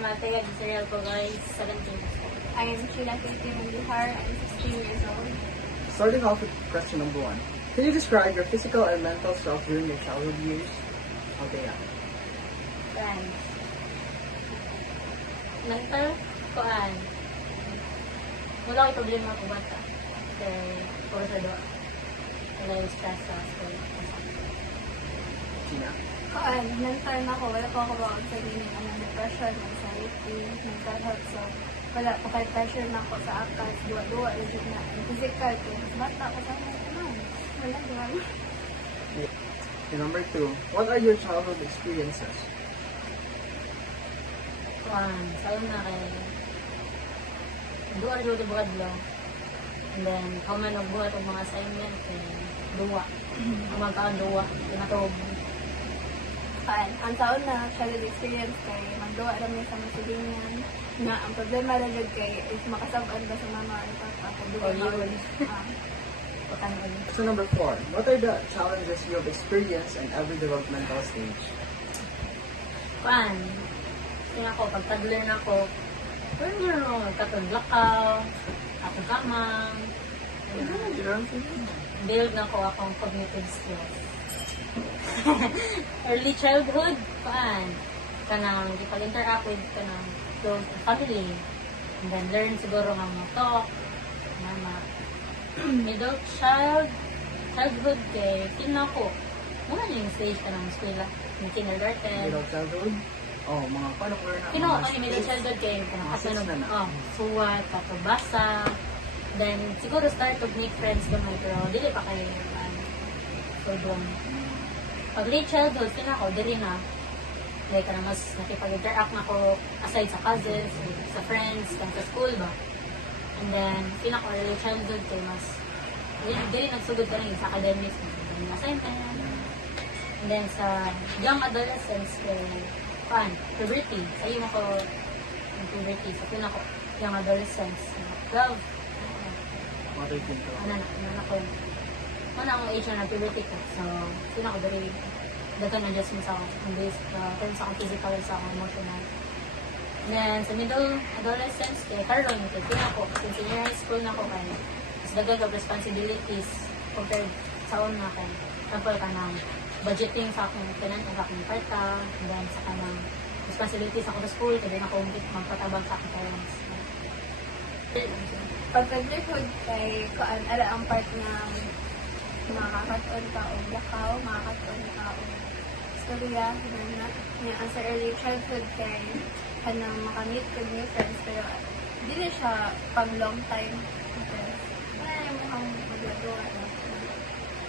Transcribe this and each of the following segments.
I'm Althea Gisariel po guys, 17. I am Sheila Christine Bihar. I'm 16 years old. Starting off with question number 1. Can you describe your physical and mental self during your childhood years? Okay, Friends. Mental, kuan. Wala ko problema ko bata. Kaya, puro sa doon. Wala yung stress sa school. Gina? Mental na ako. Wala pa ako bawag sa meaning ng depression, anxiety, mental health. So, wala pa kay pressure na ako sa akas. Duwa-duwa, legit na. Yung physical, kaya mas bata ko sa mga wala, diba? And number 2. What are your childhood experiences? Kuan, sayon na kay duwa rin yung bukad lang. And then, how man nagbuhat ang mga assignment, duwa. Ang magkaan duwa, pinatog. Ang taon na childhood experience kay magduwa namin sa masilingan na ang problema rin kay is makasabaan ba sa mama or papa kung duwa Oh, yun. Pakan ulit. So number 4. What are the challenges you have experienced in every developmental stage? Kuan, kaya ako, pag toddler na ako, katulakaw, ako kamang, build na ko akong cognitive skills. Early childhood, kuan, kanang ipag-interact with kanang close family, and then learn siguro nga mo talk, mama. Middle childhood kay, feel na ako, muna na yung stage ka ng eskwela, yung kindergarten. Middle childhood? Oh, mga paano ko na? Kino, middle childhood kay, Mga kasanog, six na na. suwat, katubasa, then siguro start to make friends gamay, pero dili pa kayo, so doon. Pag late childhood, ako, dili na. Like, mas nakipag-interact na ako aside sa cousins, sa friends, sa school ba. And then, pinako early childhood kay mas, dili nagsugod ka rin sa academics, yung assignment. And then, sa young adolescence, kay, puberty. Sa iyo ako, yung puberty. So, pinako, young adolescence, 12. What do you think? Ano ang age na puberty ko. So, yun ako very dagan adjustment sa akong based terms sa akong physical sa akong emotional. And then, sa middle adolescence, kaya karoon, kaya ako, since senior high school na ako, kaya mas dagan of responsibilities compared sa una ko. Example ka ng budgeting sa akong pinanong sa akong parta, and then sa kanang responsibilities ako sa school, kaya din ako magpatabang sa akong parents. Pag nag-likod kay kuan ara ang part na makakataon ka o lakaw, makakataon ka o istorya, na ang sa early childhood kay kanang makamit ko new friends pero hindi na siya pang long time. Okay. Wala mo ang magagawa na.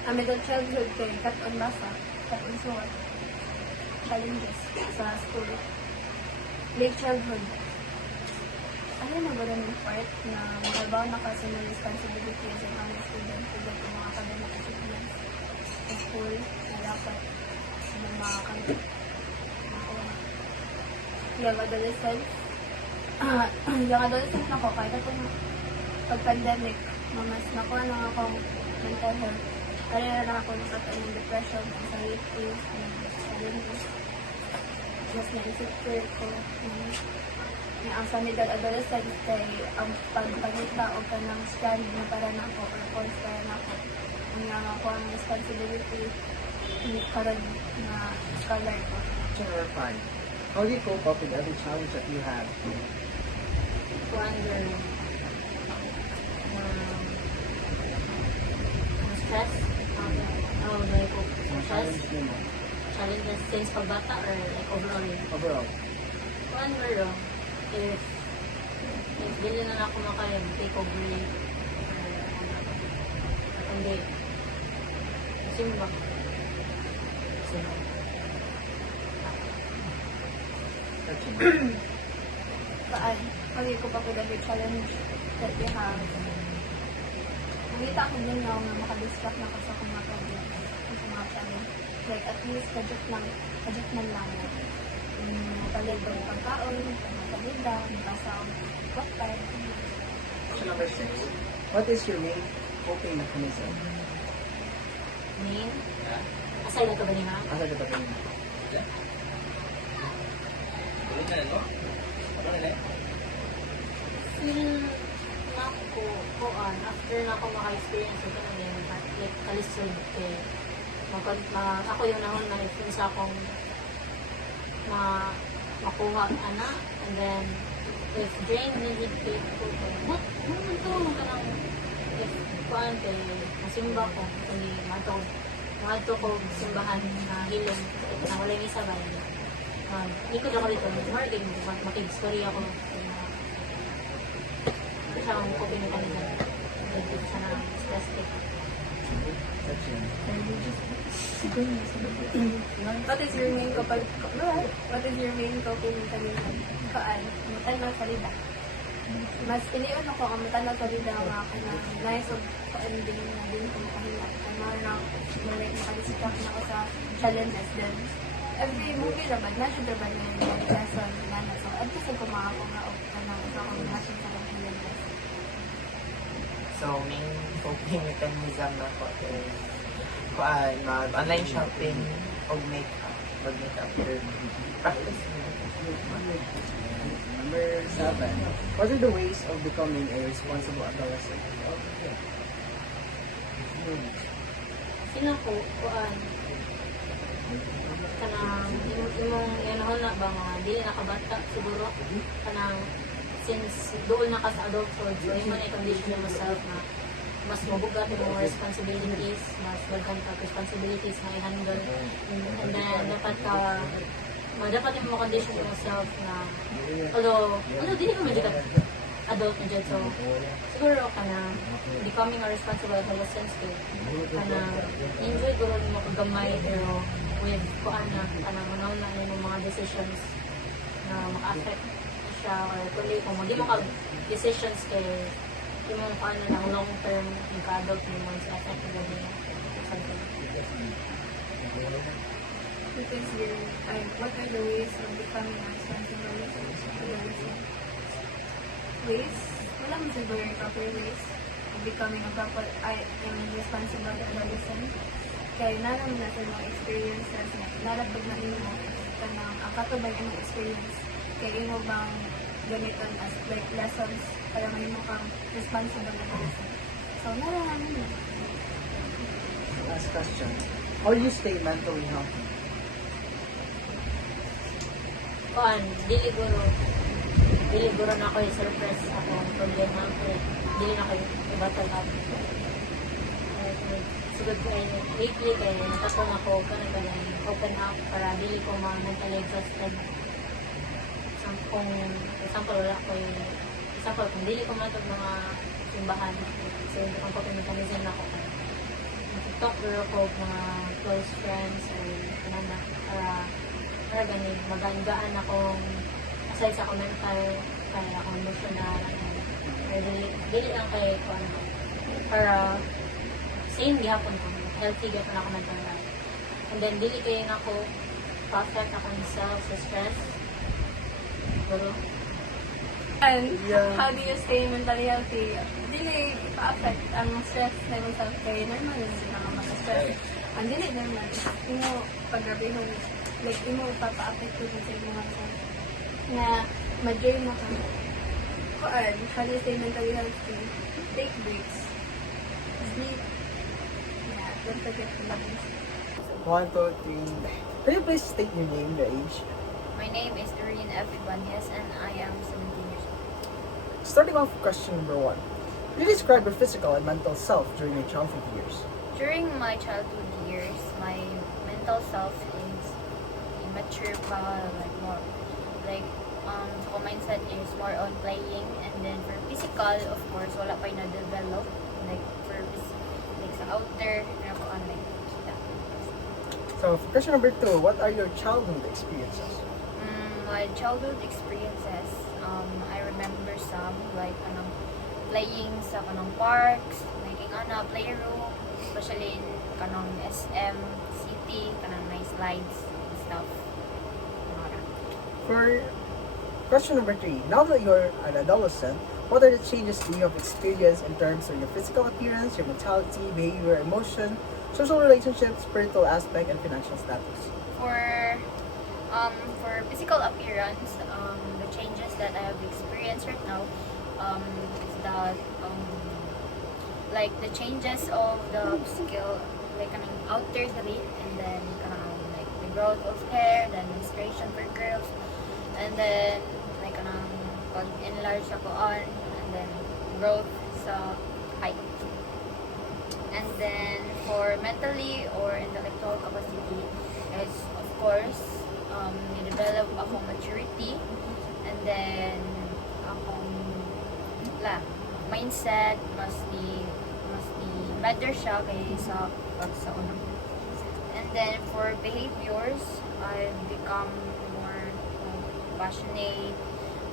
Ang middle childhood kay kat-on basa, kat-on suwat, challenges sa school. Late childhood, ano na ba rin yung part na magabaw na kasi ng responsibilities ng mga student tulad ng mga academic achievements sa school na dapat ng mga young adolescent. Young adolescent na ko, kahit itong pag-pandemic, mas nakuha na akong mental health. Kaya na ako nakataon ng depression, anxiety, challenges. Mas na-insecure ko. Ang sa middle adolescent kay ang pagpangita o ka ng stand na para na ako or course para na ako ang ako ang responsibility ni karon na scholar ko. Question number 5. How do you cope up with every challenge that you have? Wonder, stress, like Mga stress, challenge mo? challenges since pagbata or like overall. Overall. Wonder, if dili na ako makaya, take a break, hindi. Kasi mo ba? Kasi mo. Saan? Pagi ko pa po the challenge that we have. Nakita ko din na makadistract na ako sa kung mga problem. Sa mga challenge. Like at least budget man lang. Palito ng pagkaon, pagkabida, magkasaw, wakay. Question number 6. What is your main coping mechanism? Main? Aside na ito ba niya? Asa ka ba ganyan? feel na ko, after na ako maka-experience ito na din, like, kalisod kay, ako yung nahon na experience akong makuha, and then, if drain needed kay ko, what naman to, if kuhaan kay, masimba ko, kundi, mato ko simbahan na hilong, na wala yung isa ba, ikot ako dito, more game, makig-story ako, siya ang ko pinipanigan. Nagigit siya ng plastic. What is your main kapag... What is your main coping mechanism? Kaan? Matanaw sa lida. Mas iniun ako ang matanaw sa lida nga ako na nice of ending na din kung kanila. Ano na makadistract na ako sa challenges din. Every movie rabad na siya rabad na yung lesson na na. So, at kasi kumaka ko nga sa akong lesson sa challenges. So, main coping mechanism na ko is mag-online shopping o makeup. Mag-makeup or practice. Number 7. What are the ways of becoming a responsible adolescent? Sino ko, kanang imong yanahon na ba mga dili nakabata siguro kanang since doon na ka sa adulthood so imo na i-condition yourself na mas mabugat yung mga responsibilities, mas daghan ka responsibilities na i-handle and then dapat yung mga condition yourself na although dili ka magigat adult na dyan so siguro ka na becoming a responsible adolescent kana enjoy ko rin mo kagamay pero with kanang manaw na yung mga decisions na maka-affect siya or kundi kung hindi mo decisions kay yung mga lang long term yung ka-adult mo sa affect na din something. What are the ways of becoming a responsible adolescent? Ways? Wala mo siguro yung proper ways of becoming a proper responsible adolescent. Kaya nalang natin mga experiences na narapag na mo kanang ang katubay ang experience. Kaya imo bang gamiton as like lessons para may mo kang responsible adolescent. So, nalang yun. Last question. How do you stay mentally healthy? Dili guro na ako yung surprise ako ang problema pero dili na kayo i-battle up. Siguro kayo weekly kayo natatong ako kanang open up para dili ko mentally exhausted. Kung example wala ko kung dili ko matag mga simbahan so hindi kong coping mechanism na ako talk guro ko mga close friends or para ganun magaan akong aside sa mental kaya akong emotional or dili lang kay para same gihapon ko healthy gihapon ako mental health and then dili kayo na ako perfect ako self sa stress pero And how do you stay mentally healthy? Dili pa-affect ang stress na yung self-care. Normal yun sila nga mag-stress. Ang dili normal. Imo pag-gabi nung like imo papa-affect ko sa mga self na ma-drain mo ka. How do you stay mentally healthy? Take breaks. Sleep. Yeah, don't forget to love yourself. 1, 2, 3. Can you please state your name, your age? My name is Doreen F. Ibanez and I am 17 years old. Starting off with question number 1. Can you describe your physical and mental self during your childhood years? During my childhood years, my mental self is immature pa, like more like so mindset is more on playing and then for physical, of course, wala pa na develop like for like sa outer na ko like kita. So, for question number 2, what are your childhood experiences? My childhood experiences, I remember some like playing sa kanang parks, like playroom, especially in kanang SM city, kanang nice slides and stuff. For question number 3, now that you're an adolescent, what are the changes you have experienced in terms of your physical appearance, your mentality, behavior, emotion, social relationships, spiritual aspect, and financial status? For physical appearance, the changes that I have experienced right now, is that like the changes of the skill, like an outer three, and then like the growth of hair, then menstruation for girls, and then like pag enlarge ako on, and then growth sa height. And then for mentally or intellectual capacity is of course ni-develop akong maturity, and then akong mindset must be better siya kaysa pag sa una. And then for behaviors, I've become more passionate,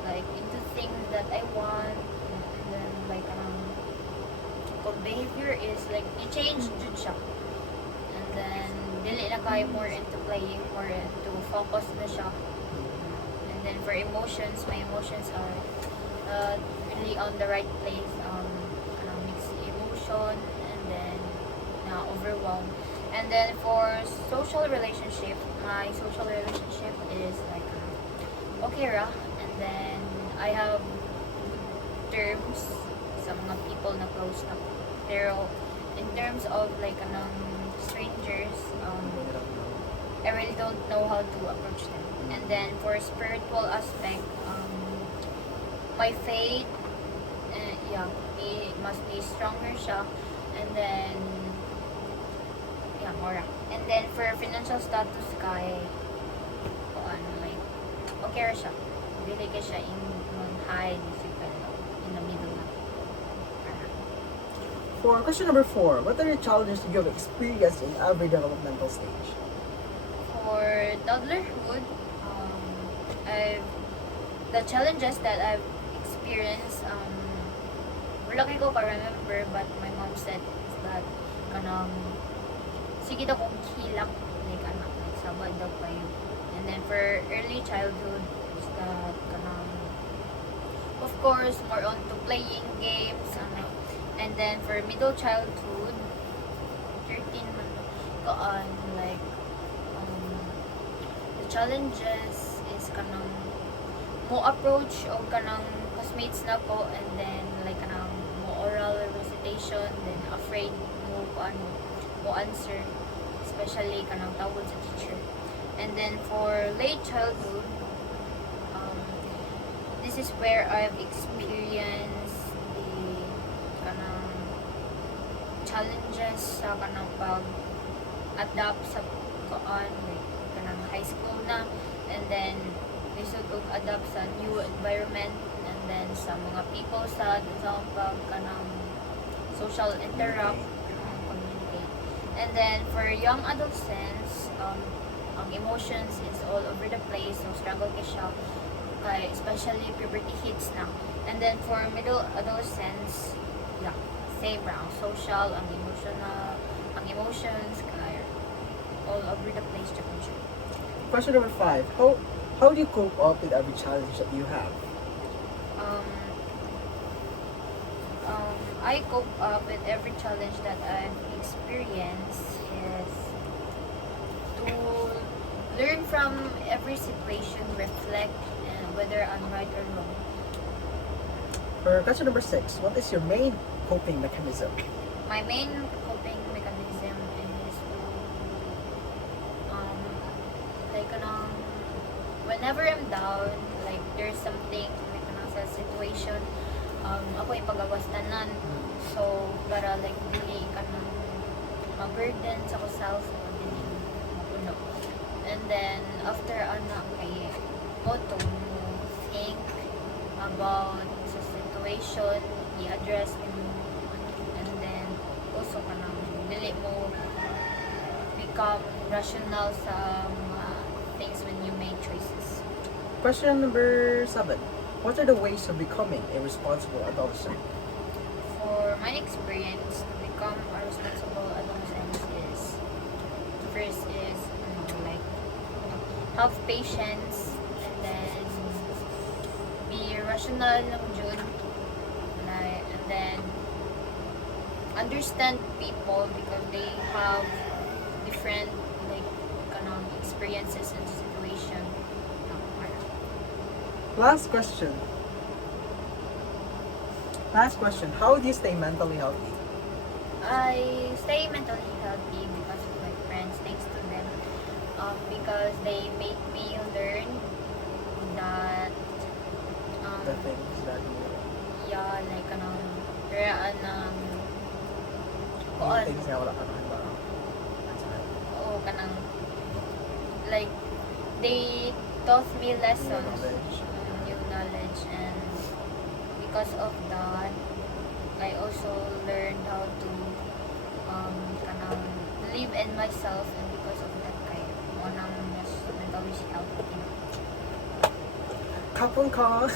like into things that I want, and then like kung behavior is like i-change jud siya. And then dili na kayo more into playing, more into focus na siya. And then for emotions, my emotions are really on the right place. Mixed emotion, and then overwhelm. And then for social relationship, my social relationship is like okay ra. And then I have terms sa mga people na close na ko. Pero in terms of like strangers, I really don't know how to approach them. And then for spiritual aspect, my faith, must be stronger siya. And then more. And then for financial status kay like okay ra siya. Dili ka siya in high, in the middle na. For question number 4, what are the challenges you have experienced in every developmental stage? For toddlerhood, the challenges that I've experienced, wala kay ko ka-remember, but my mom said is that sige daw kong hilak, like sabad daw kayo. And then for early childhood, is that of course, more on to playing games, and then for middle childhood, 13 man like the challenges is mo approach o classmates na ko, and then like mo oral recitation, then afraid mo mo answer, especially tawag sa teacher. And then for late childhood, this is where I've experienced the challenges sa pag-adapt sa like high school na, and then lisod og adapt sa new environment, and then sa mga people sa pag social interact, communicate. And then for young adolescents, ang emotions is all over the place, so struggle ka siya kay especially puberty hits na. And then for middle adolescents, same round, social, ang emotions kay all over the place to control. Question number 5, how do you cope up with every challenge that you have? I cope up with every challenge that I've experienced is to learn from every situation, reflect whether I'm right or wrong. For question number 6, what is your main coping mechanism? My main coping mechanism is to like whenever I'm down, like there's something like sa situation, ako ipagawastanan, so para like dili ka ma-burden sa self o dili mapuno. And then after kay auto think about sa situation, i-address mo, and then also dili mo become rational sa mga things when you make choices. Question number 7, what are the ways of becoming a responsible adolescent? For my experience, to become a responsible adolescent is first is like have patience, and then be rational lang jud, and then understand people because they have different like experiences and situation. Last question. Last question, how do you stay mentally healthy? I stay mentally healthy because of my friends, thanks to them. Because they make me learn that The things that you, yeah, like raan ng yung kuan. things na wala ka naman ba? Oo, kanang like they taught me lessons, knowledge. new knowledge, and because of that, I also learned how to kanang believe in myself, and because of that, kay mo nang mas mentally healthy. Kapon ka!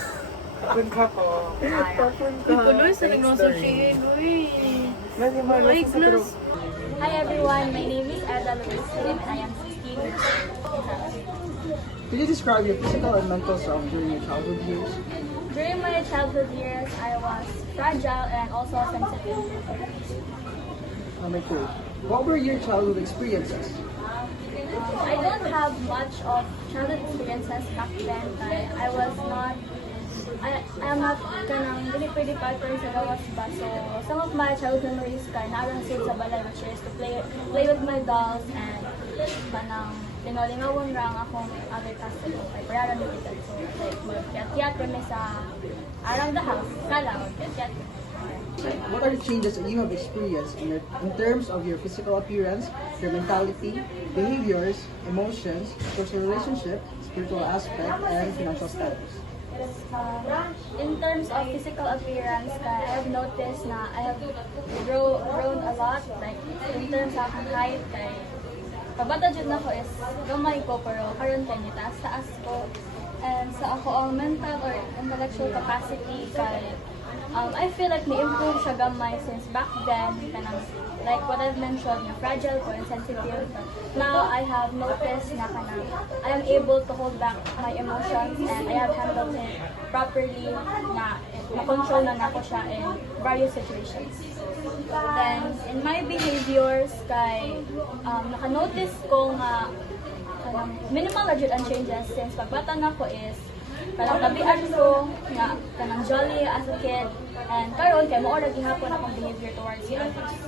Kapag ka po. Kapon ka! Thanks, Doreen. Lagi mo, lagi sa group. Hi everyone, my name is Ada Luis and I am 16 years old. Could you describe your physical and mental self during your childhood years? During my childhood years, I was fragile and also sensitive. Number 2. What were your childhood experiences? I don't have much of childhood experiences back then. I am not kanang really pretty person sa gawas ba. So some of my childhood memories kay narasid sa balay, which is to play with my dolls and kanang lingaw-lingawon rang akong other cousin ko kay pararan ni kita. So like kiyat-kiyat kami sa around the house, kala kiyat-kiyat. What are the changes that you have experienced in terms of your physical appearance, your mentality, behaviors, emotions, social relationship, spiritual aspect, and financial status? In terms of physical appearance, I have noticed na I have grown a lot. Like, in terms of height, kay pabata jud na ko is gamay ko, pero karon kay taas ko. And sa ako ang mental or intellectual capacity, kay I feel like ni-improve siya gamay since back then, kanang, like what I've mentioned, na fragile ko and sensitive. Now, I have noticed na kanang, I am able to hold back my emotions and I have handled it properly, na control na nako siya in various situations. Then, in my behaviors, kay, naka-notice ko nga, kanang, minimal na jud ang changes since pagbata na ko is, kanang tabian ko nga kanang jolly as a kid and karon kay mao ra gihapon akong behavior towards others.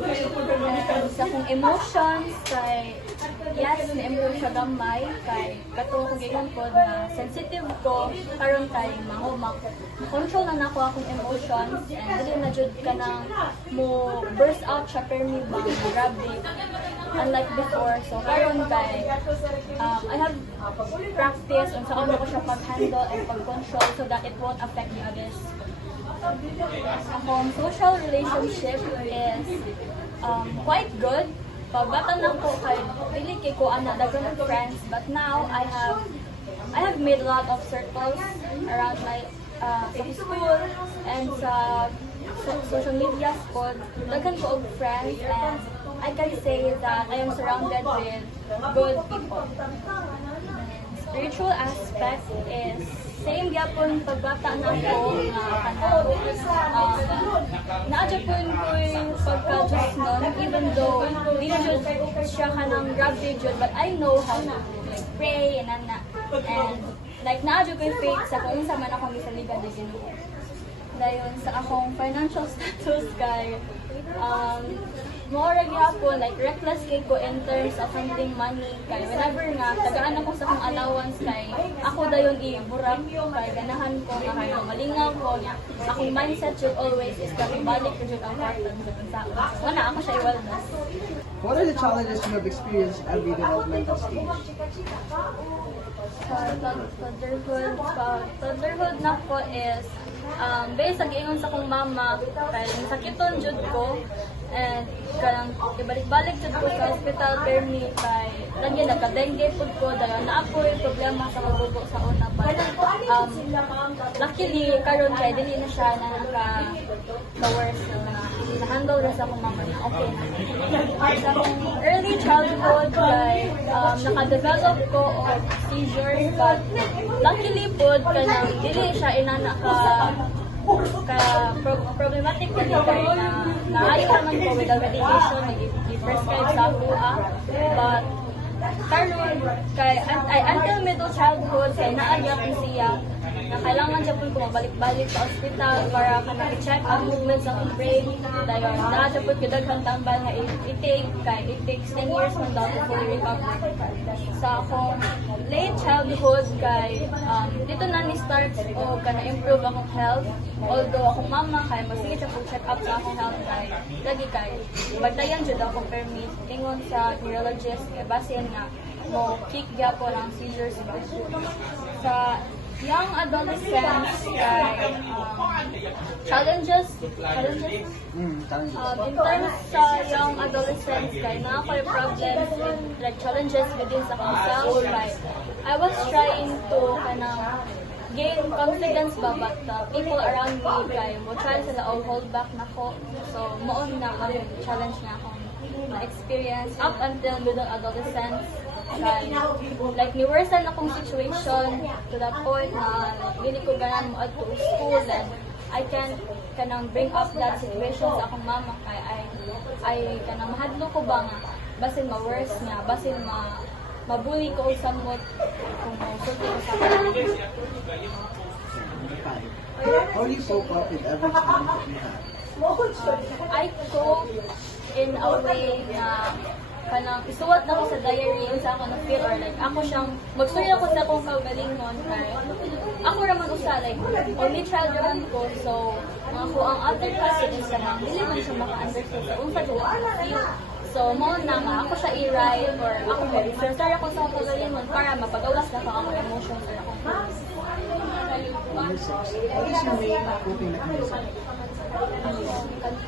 And sa akong emotions kay yes na-improve siya gamay kay kato ko gikan pod na sensitive ko karon kay control na nako akong emotions and dili na jud kanang mo burst out siya permi ba grabe unlike before. So karon kay I have practice on sa ko siya pag-handle and pag-control so that it won't affect the others. Akong social relationship is quite good. Pagbata na ko kay dili kay ko ana daghan ng friends, but now I have made a lot of circles around my sa school and sa social media pod. Daghan ko og friends and I can say that I am surrounded with good people. Spiritual aspect is same gyapon pagbata na ko nga kanang naadya ko pagka-Diyos nun, even though di jud siya kanang grabe jud, but I know how to like, pray and like naadya ko yung faith sa kung sa man akong gisaligan na Ginoo. Dayon sa akong financial status kay more gyapon like reckless kay ko in terms of handling money kay whenever nga tagaan ako sa akong allowance kay ako dayon iburak kay ganahan ko nga kay malingaw ko nya akong mindset should always is ka ibalik ko jud ang kwarta sa wala ako siya iwaldas. What are the challenges you have experienced in every developmental stage? Toddlerhood na ko is based sa giingon sa akong mama kay sakiton jud ko and kanang ibalik-balik jud ko sa hospital permi kay lagi nagka-dengue pud ko dayon na ako problema sa kabugo sa una pa. Luckily karon kay dili na siya na worse na handle ra sa akong mama na okay na. Sa akong early childhood kay naka-develop ko og seizures but luckily pud kanang dili siya inana problematic kay na naayo naman ko with the medication na i-prescribe sa buha but karon kay until middle childhood kay naaya ko siya na kailangan siya po ko mabalik-balik sa ospital para kanang i-check ang movements ng brain. Dayon, na siya po kidaghang tambal nga it takes 10 years man daw to fully recover. Sa akong late childhood kay dito na ni start o kana improve akong health. Although akong mama kay masige siya po check up sa akong health kay lagi kay bagtayan jud ako permit ingon sa neurologist kay basin nga mo kick gyapon ang seizures ko. Sa young adolescents kay challenges Mm, challenges. in terms sa young adolescents kay na ako problems with like challenges within sa akong self like I was trying to kanang gain confidence ba but people around me kay mo try sila all hold back nako so moon na ang challenge na akong na-experience up until middle adolescence like niwersan akong situation to the point na dili ko ganan mo to school and I can kanang bring up that situation sa akong mama kay I kanang mahadlo ko ba nga basin ma-worse nga basin mabuli ko og samot kung sulti ko sa Number 5. How do you cope up with every challenge that you have? I cope in a way na kanang isuwat na ko sa diary yung sa ako na feel or like ako siyang magsuyo ako sa akong kaugalingon kay ako raman usa like only child raman ko so ako ang other person is kanang dili man siya maka-understand sa unsa jud ako feel so mo na nga ako siya i-write or ako mag-research ako sa akong kaugalingon para mapagawas na ko ang emotions or akong feelings. Number 6. What is your main coping mechanism?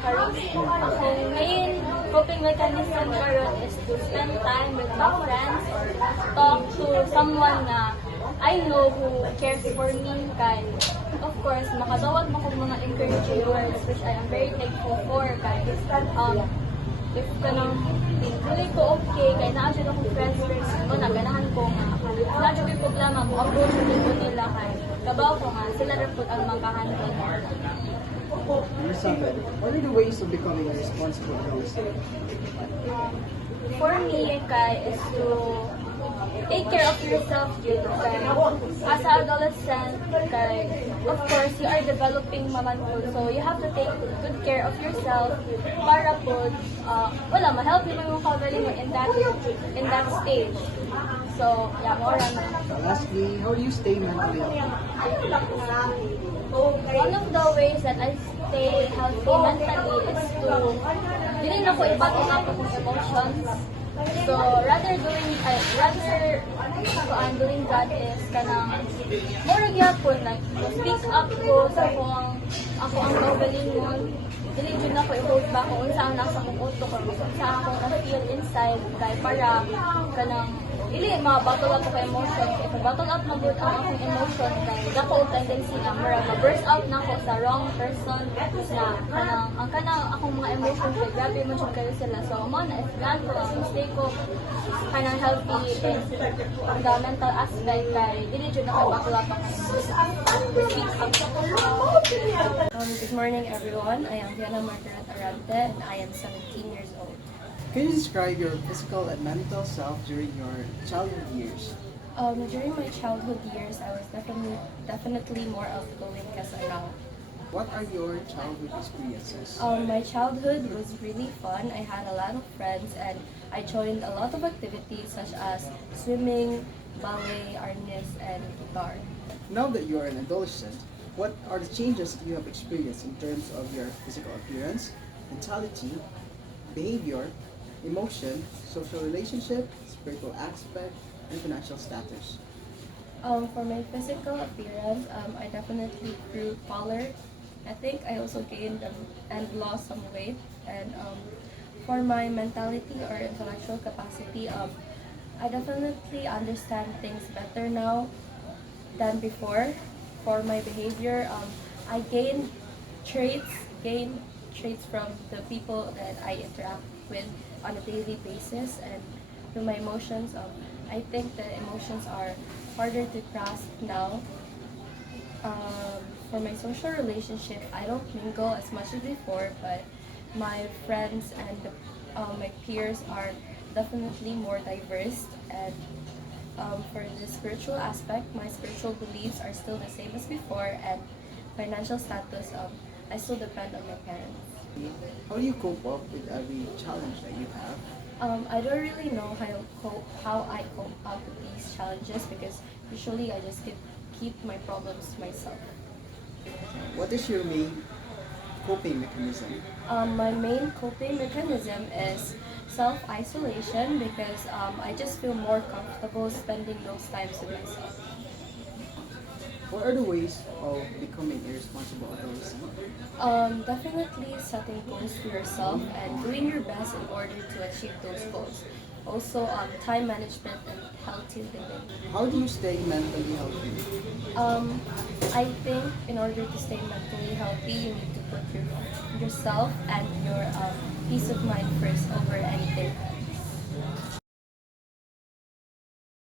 Akong main coping mechanism karon is to spend time with my friends or talk to someone na I know who cares for me kay of course makadawat mo kong mga encouraging words which I am very thankful for kay if kanang tuloy ko okay kay naa jud akong friends mo naganahan ko nga wala jud may problema mo approach jud ko nila kay kabaw ko nga sila ra pud ang makahandle. Number 7. What are the ways of becoming a responsible adolescent? For me, kay, is to take care of yourself yun. Kay, as an adolescent, kay, of course, you are developing maman po. So, you have to take good care of yourself para po, ma-help mo yung kagaling mo in that stage. So, yeah, more on that. Lastly, how do you stay mentally healthy? One of the ways that I stay healthy mentally is to dili na ko i-bottle up akong emotions. So rather doing that is kanang more gyapon like speak up ko sa ako ang kaugalingon. Dili jud na ko i-hold back kung unsa ang nasa akong utok or kung sa akong na-feel inside kay para kanang dili ma-bottle up ko emotions. If bottle up na good ang akong emotion kay dako og tendency na ma-burst out na ko sa wrong person na kanang akong mga emotions kay grabe man jud kayo sila. So mo na if gan ko ang stay ko kanang healthy in the mental aspect kay dili jud na ko bottle up ang speak up. Good morning, everyone. I am Diana Margaret Arante, and I am 17 years old. Can you describe your physical and mental self during your childhood years? During my childhood years, I was definitely more outgoing kasi now. What are your childhood experiences? My childhood was really fun. I had a lot of friends, and I joined a lot of activities such as swimming, ballet, arnis, and guitar. Now that you are an adolescent, what are the changes that you have experienced in terms of your physical appearance, mentality, behavior, emotion, social relationship, spiritual aspect, and financial status? For my physical appearance, I definitely grew taller. I think I also gained and lost some weight. And for my mentality or intellectual capacity, I definitely understand things better now than before. For my behavior, I gain traits from the people that I interact with on a daily basis. And to my emotions, I think the emotions are harder to grasp now. For my social relationship, I don't mingle as much as before, but my friends and my peers are definitely more diverse, and for the spiritual aspect, my spiritual beliefs are still the same as before, and financial status, I still depend on my parents. How do you cope up with every challenge that you have? I don't really know how I cope up with these challenges because usually I just keep my problems to myself. What is your main coping mechanism? My main coping mechanism is self-isolation because I just feel more comfortable spending those times with myself. What are the ways of becoming a responsible adolescent? Definitely setting goals for yourself and doing your best in order to achieve those goals. Also, time management and healthy living. How do you stay mentally healthy? I think in order to stay mentally healthy, you need to put yourself and your peace of mind first over anything.